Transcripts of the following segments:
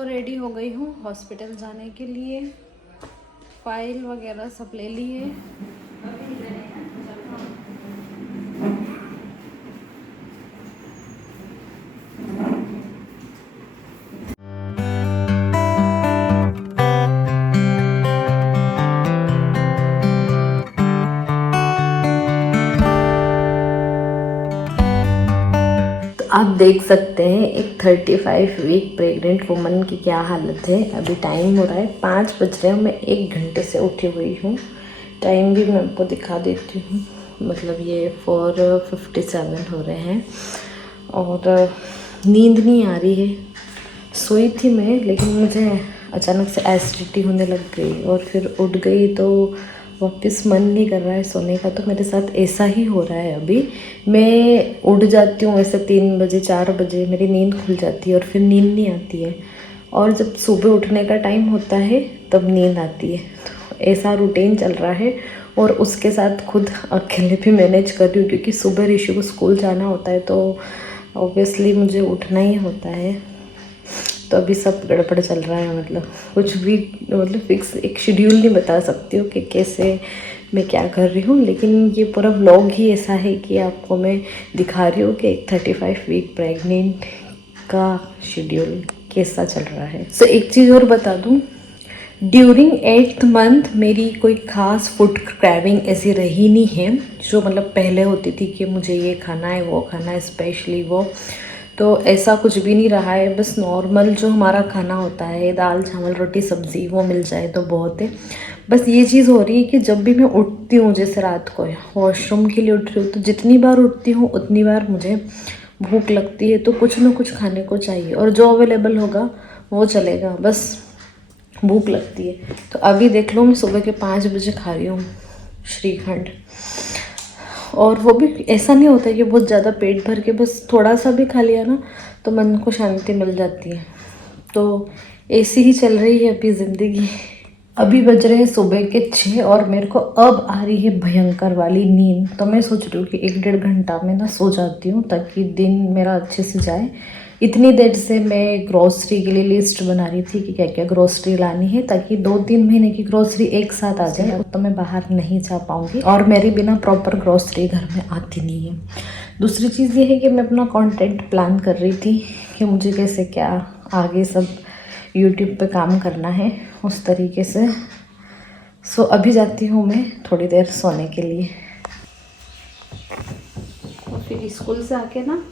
तो रेडी हो गई हूँ हॉस्पिटल जाने के लिए। फाइल वगैरह सब ले लिए। आप देख सकते हैं एक 35 वीक प्रेग्नेंट वुमन की क्या हालत है। अभी टाइम हो रहा है 5 बज रहे हैं। मैं 1 घंटे से उठी हुई हूँ। टाइम भी मैं आपको दिखा देती हूँ। मतलब ये 4:57 हो रहे हैं और नींद नहीं आ रही है। सोई थी मैं, लेकिन मुझे अचानक से एसिडिटी होने लग गई और फिर उठ गई तो वापस मन नहीं कर रहा है सोने का। तो मेरे साथ ऐसा ही हो रहा है। अभी मैं उठ जाती हूँ ऐसे 3 बजे 4 बजे, मेरी नींद खुल जाती है और फिर नींद नहीं आती है। और जब सुबह उठने का टाइम होता है तब नींद आती है। तो ऐसा रूटीन चल रहा है और उसके साथ खुद अकेले भी मैनेज कर रही हूँ, क्योंकि सुबह ऋषि को स्कूल जाना होता है तो ऑब्वियसली मुझे उठना ही होता है। तो अभी सब गड़बड़ चल रहा है। मतलब कुछ भी मतलब फिक्स एक शेड्यूल नहीं बता सकती हूँ कि कैसे मैं क्या कर रही हूँ, लेकिन ये पूरा व्लॉग ही ऐसा है कि आपको मैं दिखा रही हूँ कि एक 35 वीक प्रेग्नेंट का शेड्यूल कैसा चल रहा है। सो एक चीज़ और बता दूँ, ड्यूरिंग 8th मंथ मेरी कोई ख़ास फूड क्रेविंग ऐसी रही नहीं है जो मतलब पहले होती थी कि मुझे ये खाना है वो खाना है, स्पेशली वो। तो ऐसा कुछ भी नहीं रहा है। बस नॉर्मल जो हमारा खाना होता है, दाल चावल रोटी सब्ज़ी, वो मिल जाए तो बहुत है। बस ये चीज़ हो रही है कि जब भी मैं उठती हूँ, जैसे रात को वॉशरूम के लिए उठ रही हूँ, तो जितनी बार उठती हूँ उतनी बार मुझे भूख लगती है। तो कुछ ना कुछ खाने को चाहिए और जो अवेलेबल होगा वो चलेगा, बस भूख लगती है। तो अभी देख लो मैं सुबह के 5 बजे खा रही हूँ श्रीखंड। और वो भी ऐसा नहीं होता कि बहुत ज़्यादा पेट भर के, बस थोड़ा सा भी खा लिया ना तो मन को शांति मिल जाती है। तो ऐसी ही चल रही है अभी ज़िंदगी। अभी बज रहे हैं सुबह के 6 और मेरे को अब आ रही है भयंकर वाली नींद। तो मैं सोच रही हूँ कि 1-1.5 घंटा में ना सो जाती हूँ ताकि दिन मेरा अच्छे से जाए। इतनी देर से मैं ग्रॉसरी के लिए लिस्ट बना रही थी कि क्या क्या ग्रॉसरी लानी है, ताकि 2-3 महीने की ग्रॉसरी एक साथ आ जाए। तो मैं बाहर नहीं जा पाऊँगी और मेरे बिना प्रॉपर ग्रॉसरी घर में आती नहीं है। दूसरी चीज़ ये है कि मैं अपना कंटेंट प्लान कर रही थी कि मुझे कैसे क्या आगे सब यूट्यूब पे काम करना है उस तरीके से। सो अभी जाती हूँ मैं थोड़ी देर सोने के लिए और फिर स्कूल से आके ना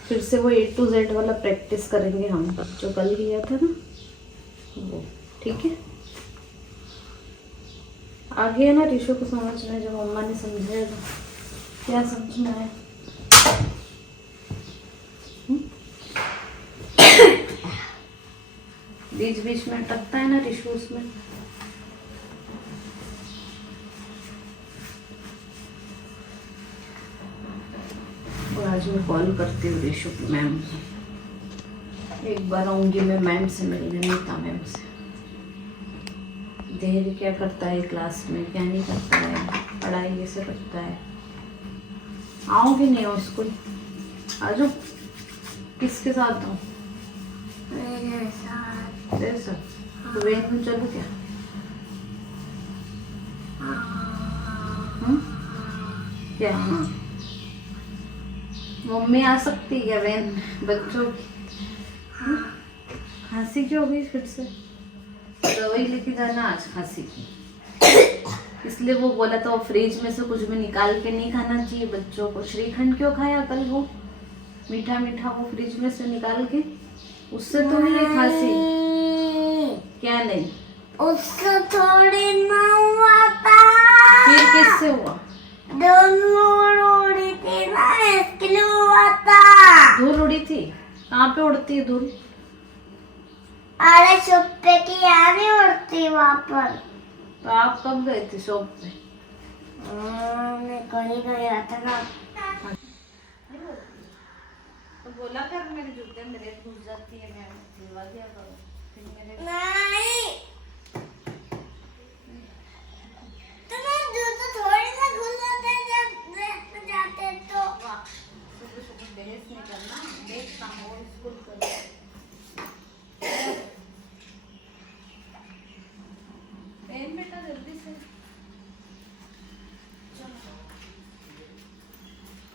फिर से वो A to Z वाला प्रैक्टिस करेंगे हम, जो कल किया था ना वो। ठीक है, आ गया ना ऋषु को समझ में, जब मम्मा ने समझाया तो क्या समझना है। बीच बीच में अटकता है ना ऋषु उसमें। और आज मैं कॉल करती हूँ ऋषु की मैम को। एक बार आऊँगी मैं मैम से मिलने, नीता मैम से। धैर्य क्या करता है क्लास में, क्या नहीं करता है, पढ़ाई कैसे करता है। आऊँगी नहीं हो स्कूल, आ जाओ। किसके साथ हूँ? तेरे साथ। तो वेन में चलो क्या? क्या मम्मी आ सकती है वैन बच्चों की? खांसी क्यों हो गई फिर से? दवाई लेके जाना आज खांसी की, इसलिए वो बोला था वो फ्रिज में से कुछ भी निकाल के नहीं खाना चाहिए बच्चों को। श्रीखंड क्यों खाया कल वो मीठा मीठा, वो फ्रिज में से निकाल के? उससे तो नहीं खांसी। क्या नहीं? उससे थोड़ी ना हुआ था। फिर किससे हुआ? धूल उड़ी थी ना, इसलिए हुआ था। धूल उड़ी थी? कहाँ पे उड़ती है धूल? अरे शॉप पे की यहाँ नहीं उड़ती वहाँ पर। तो आप कब गए थे शॉप पे? मैं कहीं गया था ना। तो बोला कर मेरे जूते मेरे घुस जाती है, मैं सिलवा दिया करो। फिर मेरे नहीं, तुम्हारे जूते थोड़ी ना घुस जाते जब ड्रेस पे जाते तो। सुबह सुबह बहस नहीं करना, देख काम और स्कूल करो।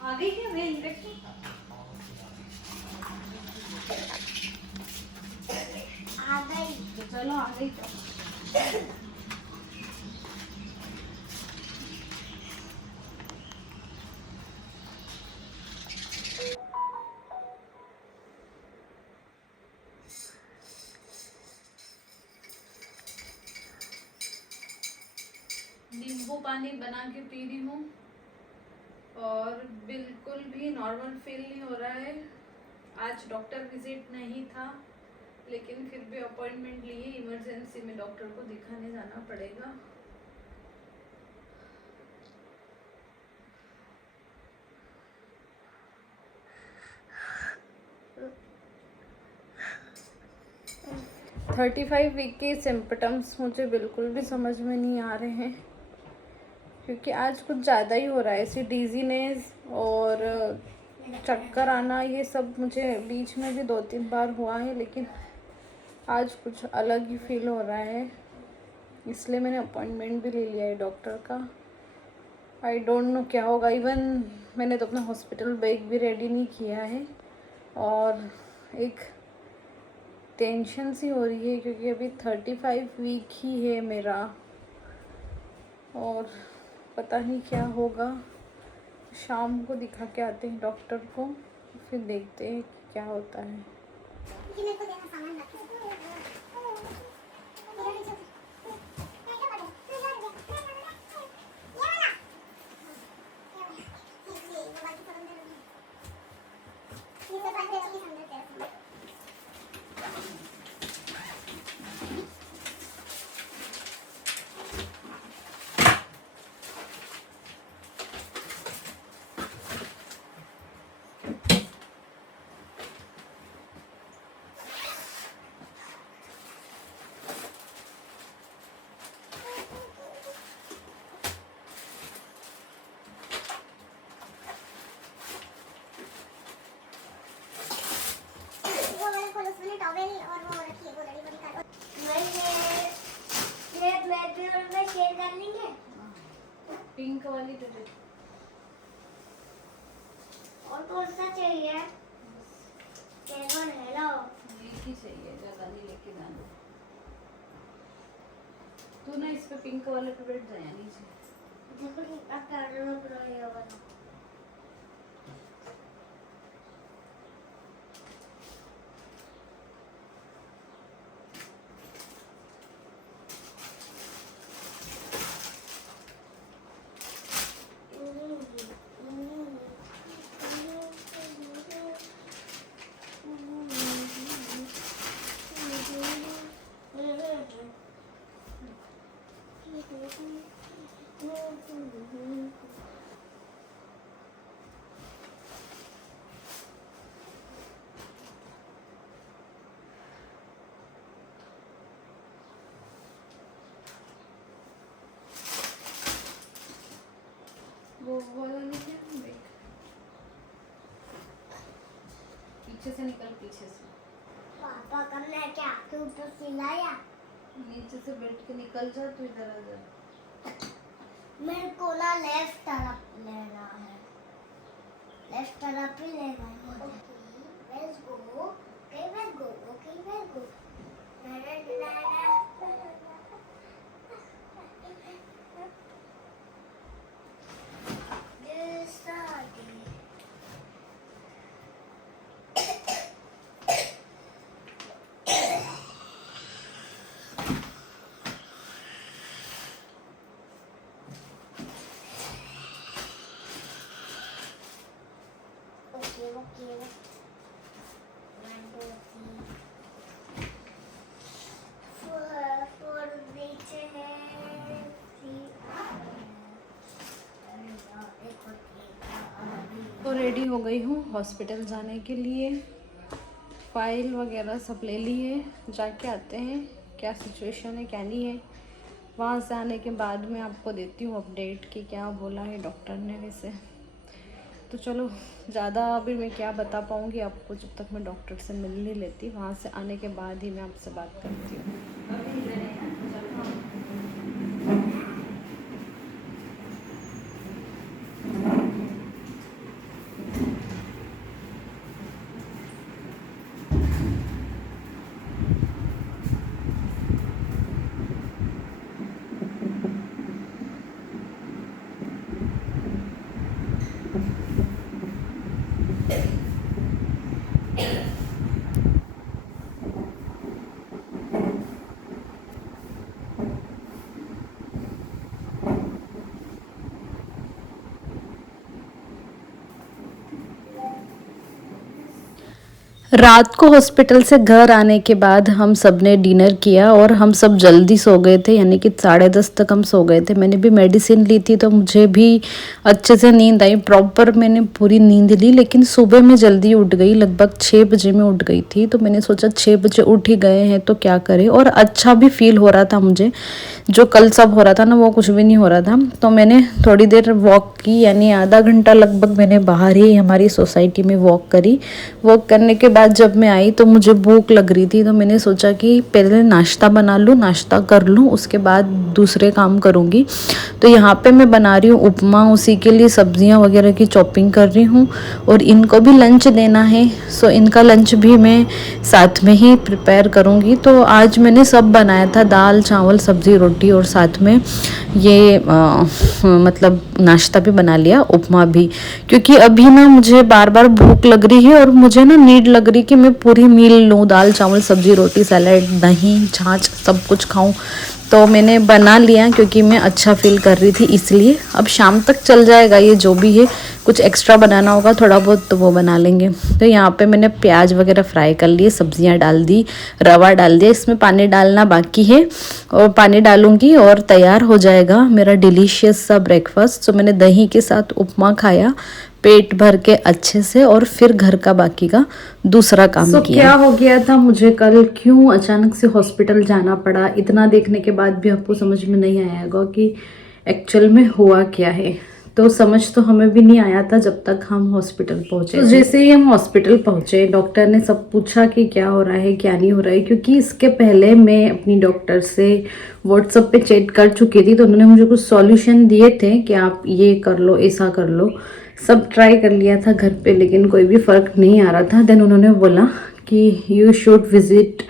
आ गई क्या? मैं रखी आ गई। तो चलो आ गई तो। नींबू पानी बना के पी रही हूँ और बिल्कुल भी नॉर्मल फील नहीं हो रहा है। आज डॉक्टर विजिट नहीं था, लेकिन फिर भी अपॉइंटमेंट लिए, इमरजेंसी में डॉक्टर को दिखाने जाना पड़ेगा। थर्टी 35 वीक के सिम्पटम्स मुझे बिल्कुल भी समझ में नहीं आ रहे हैं, क्योंकि आज कुछ ज़्यादा ही हो रहा है। ऐसी डिजीनेस और चक्कर आना, ये सब मुझे बीच में भी 2-3 बार हुआ है, लेकिन आज कुछ अलग ही फील हो रहा है। इसलिए मैंने अपॉइंटमेंट भी ले लिया है डॉक्टर का। आई डोंट नो क्या होगा। इवन मैंने तो अपना हॉस्पिटल बैग भी रेडी नहीं किया है, और एक टेंशन सी हो रही है, क्योंकि अभी 35 वीक ही है मेरा, और पता नहीं क्या होगा। शाम को दिखा के आते हैं डॉक्टर को, फिर देखते हैं क्या होता है। मेरे को देना सामान रख। टॉवेल और वो रखिए, वो लड़ी बड़ी काट। ये ब्लैक में शेयर कर लेंगे। पिंक वाली तो दे। और कौन सा चाहिए? केवन हेलो। एक ही चाहिए, ज़्यादा नहीं लेके जाना। तू ना इस पे पिंक वाले पे बैठ जाए नीचे। देखो कि आप कर लो पूरा ये वाला। वो वाला लेके हम देख। पीछे से निकल, पीछे से। पापा करना है क्या? तू तो सिलाया। नीचे से बैठ के निकल जा, तू इधर आ जा। मेरे को ना लेफ्ट तरफ लेना है, लेफ्ट तरफ ही लेना है। Okay let's go. Okay let's go. Okay let's go. Okay. 1, 2, 3, 4 नीचे है, 3 तो रेडी हो गई हूँ हॉस्पिटल जाने के लिए। फाइल वगैरह सब ले ली है, जाके आते हैं क्या सिचुएशन है क्या नहीं है। वहाँ से आने के बाद मैं आपको देती हूँ अपडेट कि क्या बोला है डॉक्टर ने वैसे। तो चलो, ज़्यादा अभी मैं क्या बता पाऊँगी आपको जब तक मैं डॉक्टर से मिल नहीं लेती। वहाँ से आने के बाद ही मैं आपसे बात करती हूँ। रात को हॉस्पिटल से घर आने के बाद हम सब ने डिनर किया और हम सब जल्दी सो गए थे, यानी कि 10:30 तक हम सो गए थे। मैंने भी मेडिसिन ली थी तो मुझे भी अच्छे से नींद आई, प्रॉपर मैंने पूरी नींद ली। लेकिन सुबह मैं जल्दी उठ गई, लगभग 6 बजे मैं उठ गई थी। तो मैंने सोचा 6 बजे उठ ही गए हैं तो क्या करें, और अच्छा भी फील हो रहा था मुझे। जो कल सब हो रहा था ना वो कुछ भी नहीं हो रहा था। तो मैंने थोड़ी देर वॉक की, यानी आधा घंटा लगभग मैंने बाहर ही हमारी सोसाइटी में वॉक करी। वॉक करने के बाद जब मैं आई तो मुझे भूख लग रही थी, तो मैंने सोचा कि पहले नाश्ता बना लूँ, नाश्ता कर लूँ, उसके बाद दूसरे काम करूँगी। तो यहाँ पे मैं बना रही हूँ उपमा, उसी के लिए सब्जियाँ वगैरह की चॉपिंग कर रही हूँ और इनको भी लंच देना है। सो इनका लंच भी मैं साथ में ही प्रिपेयर करूँगी। तो आज मैंने सब बनाया था, दाल चावल सब्जी रोटी, और साथ में ये मतलब नाश्ता भी बना लिया, उपमा भी। क्योंकि अभी ना मुझे बार बार भूख लग रही है और मुझे ना नीड लग रही कि मैं पूरी मील लूँ, दाल चावल सब्जी रोटी सैलेड दही छाछ सब कुछ खाऊं। तो मैंने बना लिया क्योंकि मैं अच्छा फील कर रही थी, इसलिए। अब शाम तक चल जाएगा ये जो भी है। कुछ एक्स्ट्रा बनाना होगा थोड़ा बहुत तो वो बना लेंगे। तो यहाँ पे मैंने प्याज वगैरह फ्राई कर लिए, सब्जियाँ डाल दी, रवा डाल दिया, इसमें पानी डालना बाकी है और पानी डालूंगी और तैयार हो जाएगा मेरा डिलीशियस सा ब्रेकफास्ट। तो मैंने दही के साथ उपमा खाया पेट भर के अच्छे से, और फिर घर का बाकी का दूसरा काम किया। क्या हो गया था मुझे कल, क्यों अचानक से हॉस्पिटल जाना पड़ा, इतना देखने के बाद भी आपको समझ में नहीं आएगा कि एक्चुअल में हुआ क्या है। तो समझ तो हमें भी नहीं आया था जब तक हम हॉस्पिटल पहुंचे। तो जैसे ही हम हॉस्पिटल पहुंचे, डॉक्टर ने सब पूछा कि क्या हो रहा है क्या नहीं हो रहा है। क्योंकि इसके पहले मैं अपनी डॉक्टर से व्हाट्सएप पे चैट कर चुकी थी, तो उन्होंने मुझे कुछ सॉल्यूशन दिए थे कि आप ये कर लो, ऐसा कर लो। सब ट्राई कर लिया था घर पे, लेकिन कोई भी फ़र्क नहीं आ रहा था। देन उन्होंने बोला कि you should visit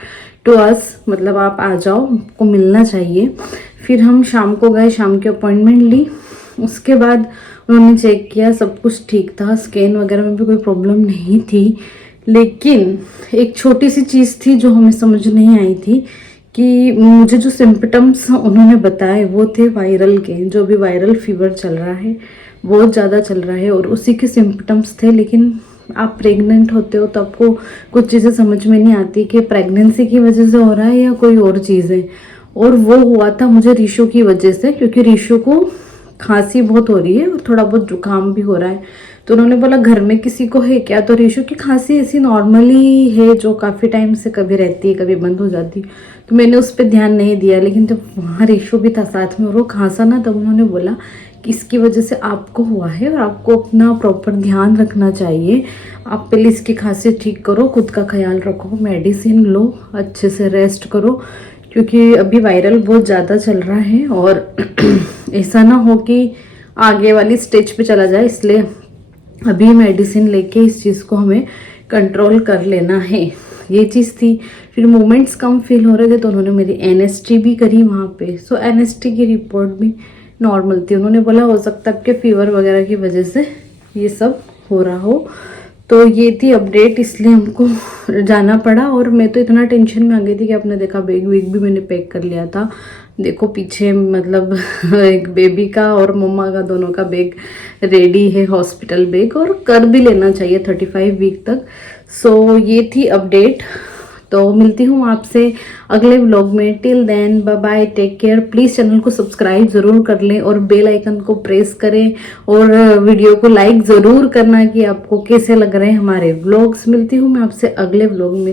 to us, मतलब आप आ जाओ, आपको मिलना चाहिए। फिर हम शाम को गए, शाम की अपॉइंटमेंट ली। उसके बाद उन्होंने चेक किया, सब कुछ ठीक था, स्कैन वगैरह में भी कोई प्रॉब्लम नहीं थी। लेकिन एक छोटी सी चीज़ थी जो हमें समझ नहीं आई थी कि मुझे जो सिम्पटम्स उन्होंने बताए वो थे वायरल के, जो भी वायरल फीवर चल रहा है बहुत ज़्यादा चल रहा है, और उसी के सिम्पटम्स थे। लेकिन आप प्रेग्नेंट होते हो तो आपको कुछ चीज़ें समझ में नहीं आती कि प्रेगनेंसी की वजह से हो रहा है या कोई और चीज़ है। और वो हुआ था मुझे रीशु की वजह से, क्योंकि रीशु को खांसी बहुत हो रही है और थोड़ा बहुत जुकाम भी हो रहा है। तो उन्होंने बोला घर में किसी को है क्या, तो रीशु की खांसी ऐसी नॉर्मली है जो काफ़ी टाइम से कभी रहती है कभी बंद हो जाती है। तो मैंने उस पर ध्यान नहीं दिया। लेकिन जब वहाँ रीशु भी था साथ में और वो खांसा ना, तब उन्होंने बोला कि इसकी वजह से आपको हुआ है और आपको अपना प्रॉपर ध्यान रखना चाहिए। आप पहले इसकी खांसी ठीक करो, खुद का ख्याल रखो, मेडिसिन लो, अच्छे से रेस्ट करो, क्योंकि अभी वायरल बहुत ज़्यादा चल रहा है और ऐसा ना हो कि आगे वाली स्टेज पे चला जाए। इसलिए अभी मेडिसिन लेके इस चीज़ को हमें कंट्रोल कर लेना है, ये चीज़ थी। फिर मूवमेंट्स कम फील हो रहे थे तो उन्होंने मेरी एनएसटी भी करी वहाँ पे। सो एनएसटी की रिपोर्ट भी नॉर्मल थी। उन्होंने बोला हो सकता है आपके फीवर वगैरह की वजह से ये सब हो रहा हो। तो ये थी अपडेट, इसलिए हमको जाना पड़ा। और मैं तो इतना टेंशन में आ गई थी कि आपने देखा बैग वैग भी मैंने पैक कर लिया था। देखो पीछे मतलब एक बेबी का और मम्मा का दोनों का बैग रेडी है, हॉस्पिटल बैग, और कर भी लेना चाहिए 35 वीक तक। सो ये थी अपडेट। तो मिलती हूँ आपसे अगले व्लॉग में। Till then bye bye, take care. Please channel को सब्सक्राइब ज़रूर कर लें और बेल आइकन को प्रेस करें, और वीडियो को लाइक ज़रूर करना कि आपको कैसे लग रहे हैं हमारे व्लॉग्स। मिलती हूँ मैं आपसे अगले व्लॉग में।